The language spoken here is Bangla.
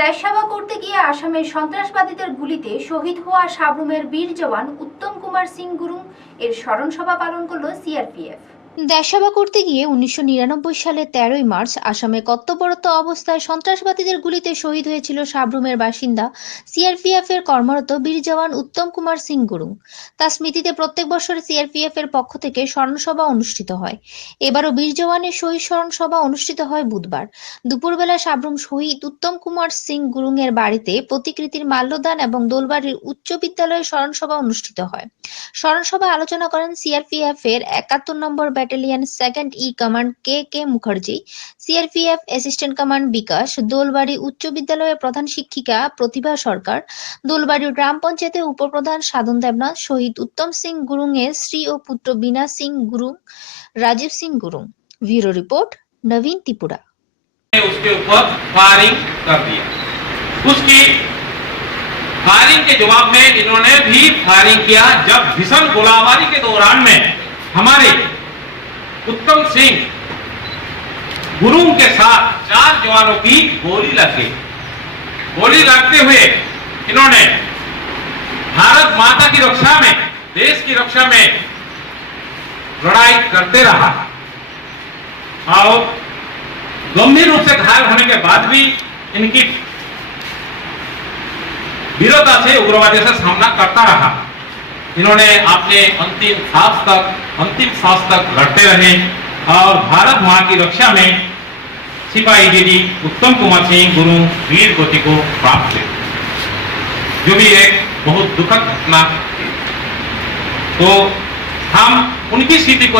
দেশ করতে গিয়ে আসামের সন্ত্রাসবাদীদের গুলিতে শহীদ হওয়া সাবরুমের বীর জওয়ান উত্তম কুমার সিং গুরুং এর স্মরণসভা পালন করল সিআরপিএফ। দেশ সেবা করতে গিয়ে উনিশশো নিরানব্বই সালের তেরোই মার্চ আসামে কর্তব্যরত অবস্থায় সন্ত্রাসবাদীদের গুলিতে শহীদ হয়েছিল সাবরুমের বাসিন্দা সিআরপিএফ এর কর্মরত বীর জওয়ান উত্তম কুমার সিং গুরুং। তার স্মৃতিতে প্রত্যেক বছর সিআরপিএফ এর পক্ষ থেকে স্মরণ সভা অনুষ্ঠিত হয়। এবারও বীর জওয়ানের শহীদ স্মরণ সভা অনুষ্ঠিত হয় বুধবার। দুপুরবেলা সাবরুম শহীদ উত্তম কুমার সিং গুরুং এর বাড়িতে প্রতিকৃতির মাল্যদান এবং দোলবাড়ির উচ্চ বিদ্যালয়ে স্মরণসভা অনুষ্ঠিত হয়। স্মরণসভায় আলোচনা করেন সিআরপিএফ এর একাত্তর নম্বর battalion second in command K K Mukherjee CRPF assistant command Bikash Dolbari উচ্চ বিদ্যালয়ের প্রধান শিক্ষিকা প্রতিভা সরকার দোলবাড়ি গ্রাম পঞ্চায়েতের উপপ্রধান সাধন দেবনাথ শহীদ উত্তম সিং গুরুং এর স্ত্রী ও পুত্র বিনা সিং গুরুং রাজীব সিং গুরুং ব্যুरो रिपोर्ट नवीन त्रिपुरा उसके ऊपर फायरिंग कर दिया। उसकी फायरिंग के जवाब में इन्होंने भी फायरिंग किया जब भीषण गोलाबारी के दौरान में हमारे उत्तम सिंह। गुरु के साथ चार जवानों की गोली लग। गई गोली लगते हुए इन्होंने भारत माता की रक्षा में, देश की रक्षा में लड़ाई करते रहा। और गंभीर रूप से घायल होने के बाद भी इनकी वीरता से उग्रवादी से सामना करता रहा। इन्होंने अपने अंतिम सांस तक, अंतिम सांस तक लड़ते रहे। और भारत माँ की रक्षा में सिपाही दीदी उत्तम कुमार सिंह, गुरु वीर गति को प्राप्त हुए। जो भी एक बहुत दुखद घटना तो हम उनकी स्थिति को